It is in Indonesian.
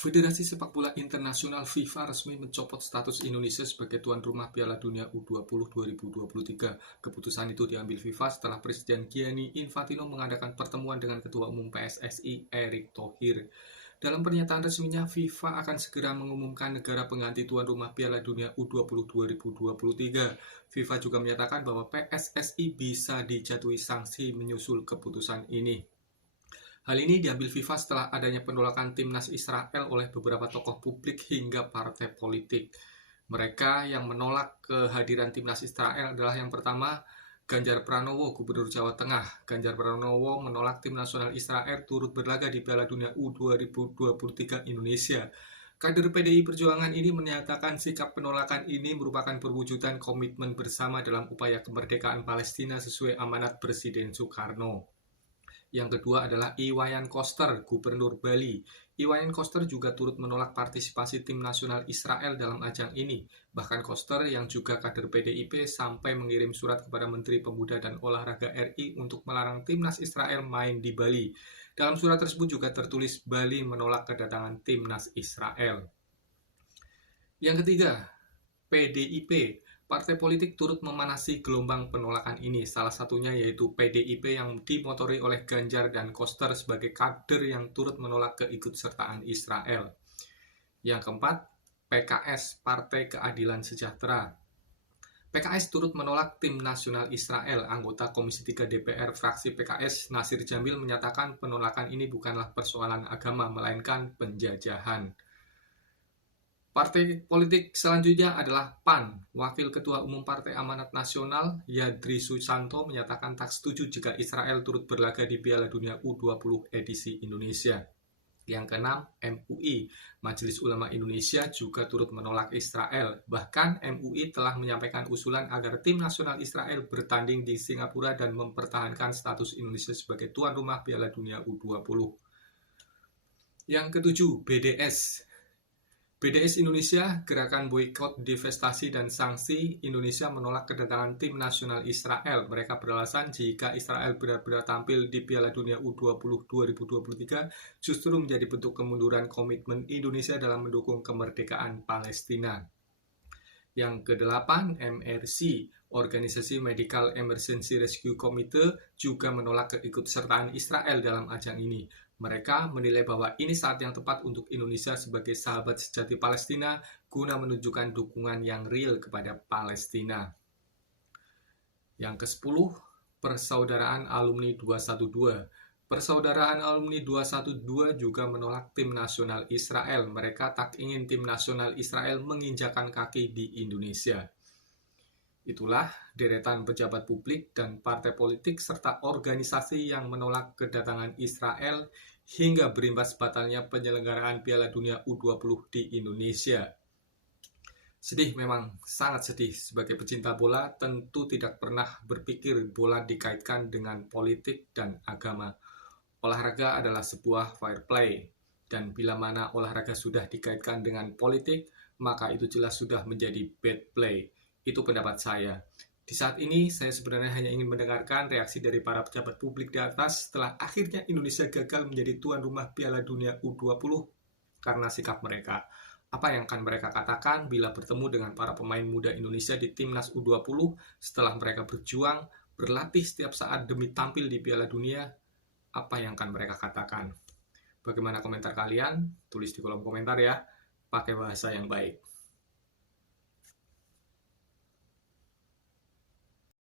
Federasi Sepak Bola Internasional FIFA resmi mencopot status Indonesia sebagai tuan rumah Piala Dunia U20 2023. Keputusan itu diambil FIFA setelah Presiden Gianni Infantino mengadakan pertemuan dengan Ketua Umum PSSI Erick Thohir. Dalam pernyataan resminya, FIFA akan segera mengumumkan negara pengganti tuan rumah Piala Dunia U20 2023. FIFA juga menyatakan bahwa PSSI bisa dijatuhi sanksi menyusul keputusan ini. Hal ini diambil FIFA setelah adanya penolakan timnas Israel oleh beberapa tokoh publik hingga partai politik. Mereka yang menolak kehadiran timnas Israel adalah yang pertama, Ganjar Pranowo, Gubernur Jawa Tengah. Ganjar Pranowo menolak tim nasional Israel turut berlaga di Piala Dunia U2023 Indonesia. Kader PDI Perjuangan ini menyatakan sikap penolakan ini merupakan perwujudan komitmen bersama dalam upaya kemerdekaan Palestina sesuai amanat Presiden Soekarno. Yang kedua adalah Iwayan Koster, Gubernur Bali. Iwayan Koster juga turut menolak partisipasi tim nasional Israel dalam ajang ini. Bahkan Koster yang juga kader PDIP sampai mengirim surat kepada Menteri Pemuda dan Olahraga RI untuk melarang timnas Israel main di Bali. Dalam surat tersebut juga tertulis Bali menolak kedatangan timnas Israel. Yang ketiga, PDIP. Partai politik turut memanasi gelombang penolakan ini, salah satunya yaitu PDIP yang dimotori oleh Ganjar dan Koster sebagai kader yang turut menolak keikutsertaan Israel. Yang keempat, PKS, Partai Keadilan Sejahtera. PKS turut menolak tim nasional Israel. Anggota Komisi 3 DPR fraksi PKS, Nasir Jamil, menyatakan penolakan ini bukanlah persoalan agama, melainkan penjajahan. Partai politik selanjutnya adalah PAN. Wakil Ketua Umum Partai Amanat Nasional, Yadri Susanto, menyatakan tak setuju jika Israel turut berlaga di Piala Dunia U20 edisi Indonesia. Yang keenam, MUI. Majelis Ulama Indonesia juga turut menolak Israel. Bahkan MUI telah menyampaikan usulan agar tim nasional Israel bertanding di Singapura dan mempertahankan status Indonesia sebagai tuan rumah Piala Dunia U20. Yang ketujuh, BDS. BDS Indonesia, Gerakan Boikot Divestasi dan Sanksi Indonesia menolak kedatangan tim nasional Israel. Mereka beralasan jika Israel benar-benar tampil di Piala Dunia U20 2023 justru menjadi bentuk kemunduran komitmen Indonesia dalam mendukung kemerdekaan Palestina. Yang kedelapan, MRC, Organisasi Medical Emergency Rescue Committee, juga menolak keikutsertaan Israel dalam ajang ini. Mereka menilai bahwa ini saat yang tepat untuk Indonesia sebagai sahabat sejati Palestina guna menunjukkan dukungan yang real kepada Palestina. Yang ke-10, Persaudaraan Alumni 212. Persaudaraan Alumni 212 juga menolak tim nasional Israel. Mereka tak ingin tim nasional Israel menginjakan kaki di Indonesia. Itulah deretan pejabat publik dan partai politik serta organisasi yang menolak kedatangan Israel hingga berimbas batalnya penyelenggaraan Piala Dunia U20 di Indonesia. Sedih, memang sangat sedih. Sebagai pecinta bola, tentu tidak pernah berpikir bola dikaitkan dengan politik dan agama. Olahraga adalah sebuah fair play, dan bila mana olahraga sudah dikaitkan dengan politik, maka itu jelas sudah menjadi bad play. Itu pendapat saya. Di saat ini, saya sebenarnya hanya ingin mendengarkan reaksi dari para pejabat publik di atas setelah akhirnya Indonesia gagal menjadi tuan rumah Piala Dunia U20 karena sikap mereka. Apa yang akan mereka katakan bila bertemu dengan para pemain muda Indonesia di Timnas U20 setelah mereka berjuang, berlatih setiap saat demi tampil di Piala Dunia? Apa yang akan mereka katakan? Bagaimana komentar kalian? Tulis di kolom komentar ya, pakai bahasa yang baik.